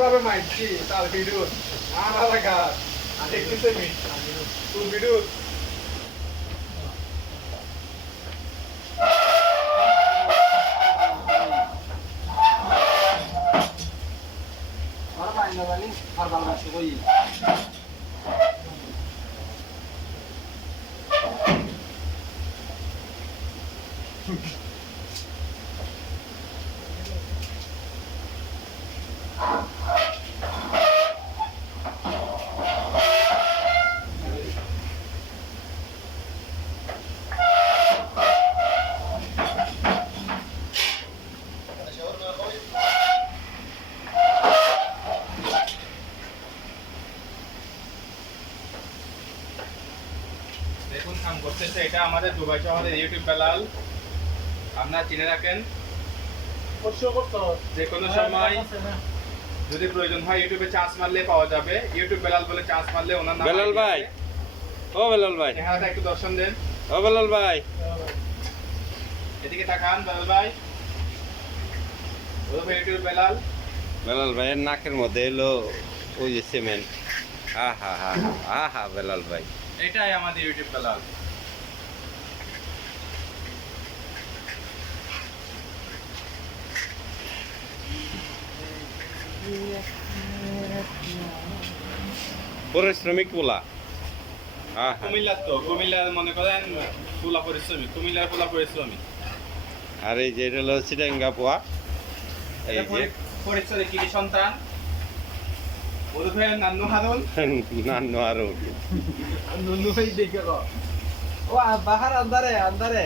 ভাবে মাইছি তার ভিডিও আর লাগা দেখতেছে মি তুই ভিডিও আর বাইনা জানি আর ভালো আছে কই দেখুন কাম করতেছে এটা আমাদের দুবাই শহরের ইউটিউব বেলাল আপনারা চিনে রাখেন যে কোনো সময় যদি প্রয়োজন হয় ইউটিউবে চান্স মারলে পাওয়া যাবে ইউটিউব বেলাল বলে চান্স মারলে ওনার নাম বেলাল ভাই ও বেলাল ভাই চেহারাটা একটু দর্শন দেন ও বেলাল ভাই এদিকে তাকান বেলাল ভাই ওরফে ইউটিউব বেলাল বেলাল ভাইয়ের নাকের মধ্যে এলো ওই যে সিমেন্ট আহা হা আহা বেলাল ভাই এটাই আমাদের ইউটিউব বেলাল পরিশ্রমিক পোলা আহা কুমিল্লার তো কুমিল্লার মনে করেন পোলা পরিশ্রমিক কুমিল্লার পোলা পরিশ্রমিক আর এই যে এটা হলো চিটাঙ্গা পোয়া এই যে পরিশ্রমিক কি সন্তান ওরফে নান্নু হারুন নান্ন আরো নুনু ভাই দেখো ও বাহার আন্দারে আন্দারে